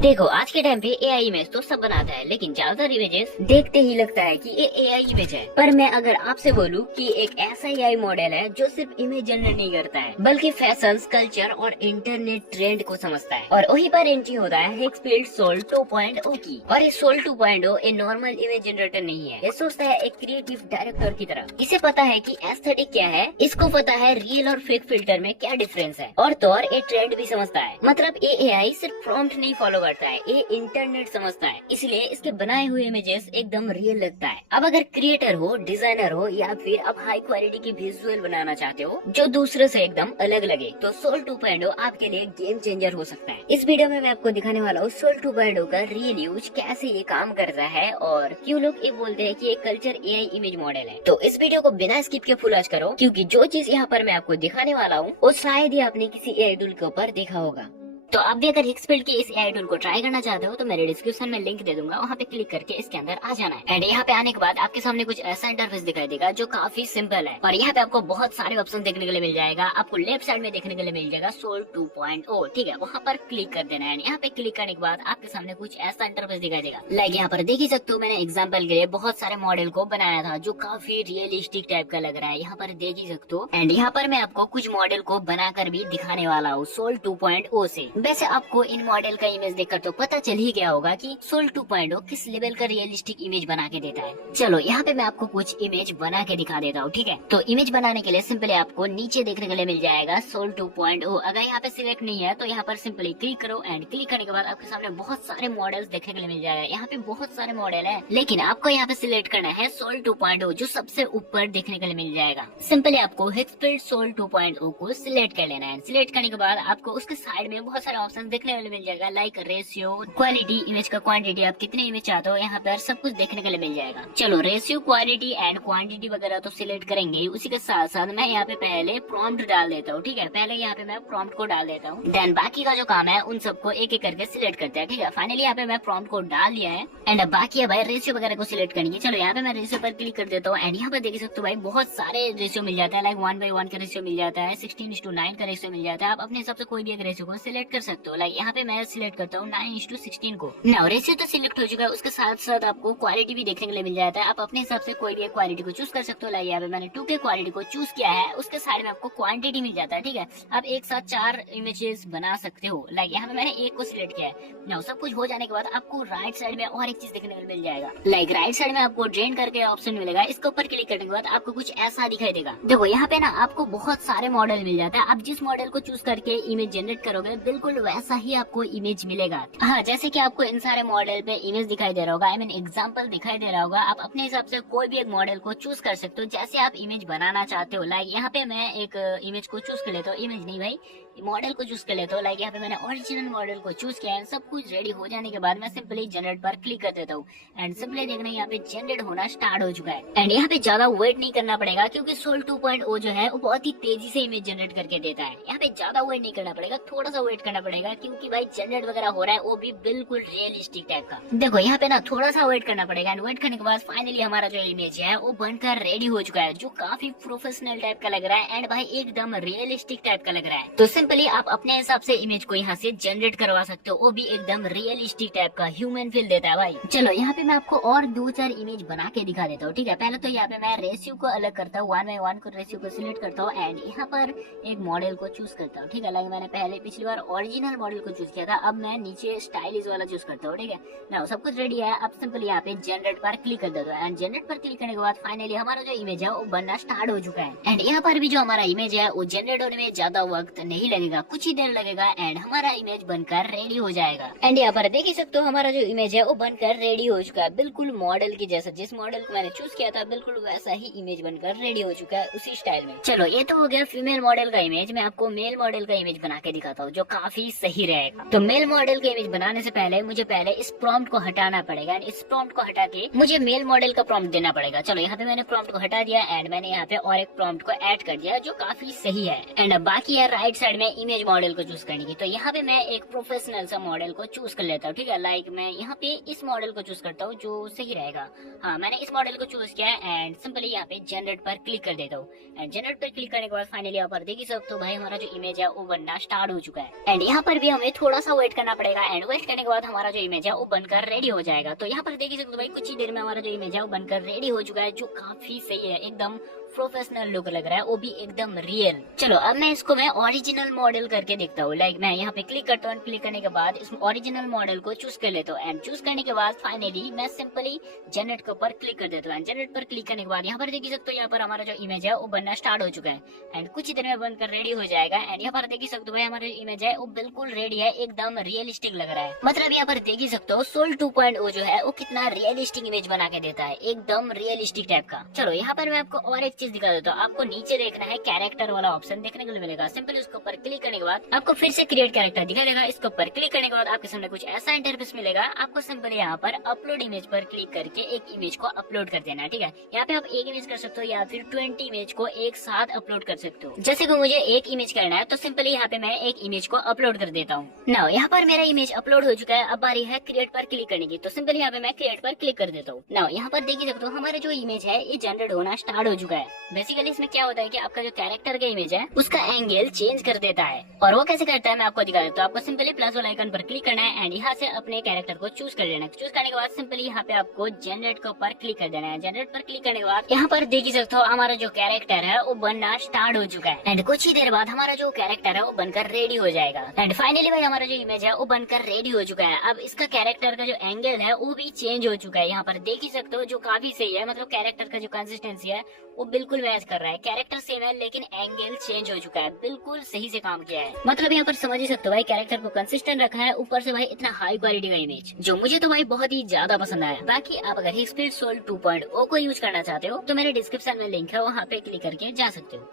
देखो आज के टाइम पे एआई इमेज तो सब बनाता है, लेकिन ज्यादातर इमेजेस देखते ही लगता है कि ये एआई इमेज है। पर मैं अगर आपसे बोलूं कि एक ऐसा एआई मॉडल है जो सिर्फ इमेज जनरेट नहीं करता है, बल्कि फैशन, कल्चर और इंटरनेट ट्रेंड को समझता है। और वहीं पर एंट्री होता है हेक्सफील्ड सोल 2.0 की। और ये सोल 2.0 एक नॉर्मल इमेज जनरेटर नहीं है, ये सोचता है एक क्रिएटिव डायरेक्टर की तरह। इसे पता है कि एस्थेटिक क्या है, इसको पता है रियल और फेक फिल्टर में क्या डिफरेंस है, और तो और ये ट्रेंड भी समझता है। मतलब ये एआई सिर्फ प्रॉम्प्ट नहीं फॉलो करता है, ये इंटरनेट समझता है, इसलिए इसके बनाए हुए इमेजेस एकदम रियल लगता है। अब अगर क्रिएटर हो, डिजाइनर हो, या फिर अब हाई क्वालिटी की विजुअल बनाना चाहते हो जो दूसरे से एकदम अलग लगे, तो सोल 2.0 आपके लिए गेम चेंजर हो सकता है। इस वीडियो में मैं आपको दिखाने वाला हूँ सोल 2.0 का रियल यूज, कैसे ये काम करता है और क्यों लोग ये बोलते हैं कि ये कल्चर एआई इमेज मॉडल है। तो इस वीडियो को बिना स्किप के फुल वॉच करो, क्योंकि जो चीज यहाँ पर मैं आपको दिखाने वाला हूँ वो शायद ही आपने किसी एआई टूल के ऊपर देखा होगा। तो आप भी अगर हेक्सफील्ड के इस एआई टूल को ट्राई करना चाहते हो तो मेरे डिस्क्रिप्शन में लिंक दे दूंगा, वहाँ पे क्लिक करके इसके अंदर आ जाना है। एंड यहाँ पे आने के बाद आपके सामने कुछ ऐसा इंटरफेस दिखाई देगा जो काफी सिंपल है, और यहाँ पे आपको बहुत सारे ऑप्शन देखने के लिए मिल जाएगा। आपको लेफ्ट साइड में देखने के लिए मिल जाएगा सोल 2.0, ठीक है, वहाँ पर क्लिक कर देना है। यहाँ पे क्लिक करने के बाद आपके सामने कुछ ऐसा इंटरफेस दिखाई देगा। लाइक यहाँ पर देख ही सकते हो, मैंने एग्जाम्पल के लिए बहुत सारे मॉडल को बनाया था जो काफी रियलिस्टिक टाइप का लग रहा है, यहाँ पर देख ही सकते हो। एंड यहाँ पर मैं आपको कुछ मॉडल को बनाकर भी दिखाने वाला हूँ सोल 2.0 से। वैसे आपको मॉडल का इमेज देखकर तो पता चल ही गया होगा कि सोल 2.0 किस लेवल का रियलिस्टिक इमेज बना के देता है। चलो यहाँ पे मैं आपको कुछ इमेज बना के दिखा देता हूँ, ठीक है। तो इमेज बनाने के लिए सिंपली आपको नीचे देखने के लिए मिल जाएगा सोल 2.0। अगर यहाँ पे सिलेक्ट नहीं है तो यहाँ पर सिंपली क्लिक करो, एंड क्लिक करने के बाद आपके सामने बहुत सारे मॉडल्स देखने के लिए मिल जाएगा। यहाँ पे बहुत सारे मॉडल है, लेकिन आपको यहाँ पे सिलेक्ट करना है सोल 2.0 जो सबसे ऊपर देखने के लिए मिल जाएगा। सिंपली आपको हेक्सफील्ड सोल 2.0 को सिलेक्ट कर लेना है। सिलेक्ट करने के बाद आपको उसके साइड में बहुत सारे ऑप्शन देखने मिल जाएगा, लाइक रेशियो, क्वालिटी, इमेज का क्वांटिटी, आप कितने इमेज चाहते हो यहाँ पर सब कुछ देखने के लिए मिल जाएगा। चलो रेशियो, क्वालिटी एंड क्वांटिटी वगैरह तो सिलेक्ट करेंगे, उसी के साथ साथ मैं यहाँ पे पहले प्रॉम्प्ट डाल देता हूँ, ठीक है। पहले यहाँ पे मैं प्रॉम्प्ट को डाल देता हूँ, देन बाकी का जो काम है उन सबको एक एक करके सिलेक्ट करते हैं, ठीक है। फाइनली यहाँ पे मैं प्रॉम्प्ट को डाल दिया है, एंड बाकी है भाई रेशियो वगैरह को सिलेक्ट करेंगे। चलो यहाँ पे मैं रेशियो पर क्लिक कर देता हूँ, एंड यहाँ पे देख सकते हो भाई बहुत सारे रेशियो मिल जाता है, लाइक 1:1 का रेशियो मिल जाता है, 16:9 का रेशियो मिल जाता है। आप अपने हिसाब से कोई भी एक रेशियो को सिलेक्ट कर सकते हो। लाइक यहाँ पे मैं सिलेक्ट करता हूँ 9:16 को। ना रेशियो तो सिलेक्ट हो चुका है, उसके साथ साथ आपको क्वालिटी भी देखने के लिए मिल जाता है। आप अपने हिसाब से कोई भी एक क्वालिटी को चूज कर सकते हो। लाइक यहाँ पे मैंने 2K क्वालिटी को चूज किया है, उसके साइड में आपको क्वांटिटी मिल जाता है, ठीक है। आप एक साथ 4 इमेजेस बना सकते हो। लाइक यहाँ पे मैंने एक को सिलेक्ट किया है। ना सब कुछ हो जाने के बाद आपको राइट साइड में और एक चीज देखने को मिल जाएगा। लाइक राइट साइड में आपको ड्रेन करके ऑप्शन मिलेगा, इसके ऊपर क्लिक करने के बाद आपको कुछ ऐसा दिखाई देगा। देखो यहाँ पे ना आपको बहुत सारे मॉडल मिल जाता है। आप जिस मॉडल को चूज करके इमेज जनरेट करोगे बिल्कुल वैसा ही आपको इमेज मिलेगा। हाँ, जैसे कि आपको इन सारे मॉडल पे इमेज दिखाई दे रहा होगा, आई मीन एग्जांपल दिखाई दे रहा होगा। आप अपने हिसाब से कोई भी एक मॉडल को चूज कर सकते हो जैसे आप इमेज बनाना चाहते हो। लाइक यहाँ पे मैं एक इमेज को चूज कर लेता हूँ, इमेज नहीं भाई मॉडल को चूज कर लेता हूँ। लाइक यहाँ पे मैंने ओरिजिनल मॉडल को चूज किया है। सब कुछ रेडी हो जाने के बाद मैं सिंपली जनरेट पर क्लिक कर देता हूँ, एंड सिंपली देखना यहाँ पे जनरेट होना स्टार्ट हो चुका है। एंड यहाँ पे ज्यादा वेट नहीं करना पड़ेगा, क्योंकि सोल 2.0 जो है वो बहुत ही तेजी से इमेज जनरेट करके देता है। यहाँ पे ज्यादा वेट नहीं करना पड़ेगा, थोड़ा सा वेट करना पड़ेगा, क्योंकि भाई जनरेट वगैरह हो रहा है वो भी बिल्कुल रियलिस्टिक टाइप का। देखो यहाँ पे ना थोड़ा सा वेट करना पड़ेगा, एंड वेट करने के बाद फाइनली हमारा जो इमेज है वो बनकर रेडी हो चुका है, जो काफी प्रोफेशनल टाइप का लग रहा है, एंड भाई एकदम रियलिस्टिक टाइप का लग रहा है। तो सिंपली आप अपने हिसाब से इमेज को यहाँ से जनरेट करवा सकते हो, वो भी एकदम रियलिस्टिक टाइप का ह्यूमन फील देता है भाई। चलो यहाँ पे मैं आपको और 2-4 इमेज बना के दिखा देता हूँ, ठीक है। पहले तो यहाँ पे मैं रेशियो को अलग करता हूँ, 1:1 को रेशियो को सिलेक्ट करता हूँ, एंड यहाँ पर एक मॉडल को चूज करता हूँ, ठीक है। लाइक मैंने पहले पिछली बार ओरिजिनल मॉडल को चूज किया था, अब मैं नीचे स्टाइलिश वाला चूज करता हूँ, ठीक है ना। सब कुछ रेडी है, अब सिंपली यहाँ पे जनरेट पर क्लिक कर देता हूँ, एंड जनरेट पर क्लिक करने के बाद फाइनली हमारा जो इमेज है वो बनना स्टार्ट हो चुका है। एंड यहाँ पर भी जो हमारा इमेज है वो जनरेट होने में ज्यादा वक्त नहीं लगेगा, कुछ ही देर लगेगा, एंड हमारा इमेज बनकर रेडी हो जाएगा। एंड यहाँ पर देख ही सकते हो हमारा जो इमेज है वो बनकर रेडी हो चुका है, बिल्कुल मॉडल की जैसा। जिस मॉडल को मैंने चूज किया था बिल्कुल वैसा ही इमेज बनकर रेडी हो चुका है, उसी स्टाइल में। चलो ये तो हो गया फीमेल मॉडल का इमेज। मैं आपको मेल मॉडल का इमेज बना के दिखाता हूँ जो काफी सही रहेगा। तो मेल मॉडल का इमेज बनाने से पहले मुझे पहले इस प्रॉम्प्ट को हटाना पड़ेगा, एंड इस प्रॉम्प्ट को हटा के मुझे मेल मॉडल का प्रॉम्प्ट देना पड़ेगा। चलो यहाँ पे मैंने प्रॉम्प्ट को हटा दिया, एंड मैंने यहाँ पे और एक प्रॉम्प्ट को ऐड कर दिया जो काफी सही है। एंड बाकी है राइट साइड मैं इमेज मॉडल को चूज करने की। तो यहाँ पे मैं एक प्रोफेशनल सा मॉडल को चूज कर लेता हूँ, ठीक है। लाइक मैं यहाँ पे इस मॉडल को चूज करता हूँ जो सही रहेगा। हाँ, मैंने इस मॉडल को चूज किया एंड सिंपली यहाँ पे जनरेट पर क्लिक कर देता हूँ। एंड जनरेट पर क्लिक करने के बाद फाइनली यहाँ पर देख ही सकते हो भाई हमारा जो इमेज है वो बनना स्टार्ट हो चुका है। एंड यहाँ पर भी हमें थोड़ा सा वेट करना पड़ेगा एंड वेट करने के बाद हमारा जो इमेज है वो बनकर रेडी हो जाएगा। तो यहाँ पर देख ही सकते हो भाई कुछ ही देर में हमारा जो इमेज है वो बनकर रेडी हो चुका है, जो काफी सही है, एकदम प्रोफेशनल लुक लग रहा है, वो भी एकदम रियल। चलो अब मैं इसको ओरिजिनल मॉडल करके देखता हूँ। लाइक मैं यहाँ पे क्लिक करता हूँ, क्लिक करने के बाद इस ओरिजिनल मॉडल को चूज कर लेता हूँ एंड चूज करने के बाद फाइनली मैं सिंपली जनरेट के ऊपर क्लिक कर देता हूँ। एंड जनरेट पर क्लिक करने के बाद यहाँ पर देख सकते हो यहाँ पर हमारा जो इमेज है वो बनना स्टार्ट हो चुका है एंड कुछ ही देर में बनकर रेडी हो जाएगा। एंड यहाँ पर देख सकते हो भाई हमारा इमेज है वो बिल्कुल रेडी है, एकदम रियलिस्टिक लग रहा है। मतलब यहाँ पर देख सकते हो सोल 2.0 जो है वो कितना रियलिस्टिक इमेज बना के देता है, एकदम रियलिस्टिक टाइप का। चलो यहाँ पर मैं आपको और एक चीज दिखा देता हूँ। आपको नीचे देखना है कैरेक्टर वाला ऑप्शन देखने को मिलेगा। सिंपली उसके ऊपर क्लिक करने के बाद आपको फिर से क्रिएट कैरेक्टर दिखाई देगा। इसके ऊपर क्लिक करने के बाद आपके सामने कुछ ऐसा इंटरफेस मिलेगा। आपको सिंपली यहाँ पर अपलोड इमेज पर क्लिक करके एक इमेज को अपलोड कर देना है, ठीक है। यहाँ पे आप एक इमेज कर सकते हो या फिर 20 इमेज को एक साथ अपलोड कर सकते हो। जैसे कि मुझे एक इमेज करना है तो सिंपली यहाँ पे मैं एक इमेज को अपलोड कर देता हूँ। नाउ यहाँ पर मेरा इमेज अपलोड हो चुका है। अब बारी है क्रिएट पर क्लिक करने की। तो सिंपली यहाँ पे मैं क्रिएट पर क्लिक कर देता हूँ। नाउ यहाँ पर देख सकते हो हमारा जो इमेज है ये जनरेट होना स्टार्ट हो चुका है। बेसिकली इसमें क्या होता है कि आपका जो कैरेक्टर का इमेज है उसका एंगल चेंज कर देता है। और वो कैसे करता है मैं आपको दिखा देता हूँ। आपको सिंपली प्लस वाला आइकन पर क्लिक करना है एंड यहाँ से अपने कैरेक्टर को चूज कर लेना है। चूज करने के बाद सिंपली यहाँ पे आपको जनरेट के ऊपर क्लिक कर देना है। जनरेट पर क्लिक करने के बाद यहाँ पर देख सकते हो हमारा जो कैरेक्टर है वो बनना स्टार्ट हो चुका है एंड कुछ ही देर बाद हमारा जो कैरेक्टर है वो बनकर रेडी हो जाएगा। एंड फाइनली भाई हमारा जो इमेज है वो बनकर रेडी हो चुका है। अब इसका कैरेक्टर का जो एंगल है वो भी चेंज हो चुका है। यहाँ पर देख ही सकते हो जो काफी सही है। मतलब कैरेक्टर का जो कंसिस्टेंसी है वो बिल्कुल मैच कर रहा है। कैरेक्टर सेम है लेकिन एंगल चेंज हो चुका है, बिल्कुल सही से काम किया है। मतलब यहाँ पर समझ ही सकते हो भाई कैरेक्टर को कंसिस्टेंट रखा है, ऊपर से भाई इतना हाई क्वालिटी का इमेज जो मुझे तो भाई बहुत ही ज्यादा पसंद आया। बाकी आप अगर हिक्सपीड सोल 2.0 को यूज करना चाहते हो तो मेरे डिस्क्रिप्शन में लिंक है, वहाँ पे क्लिक करके जा सकते हो।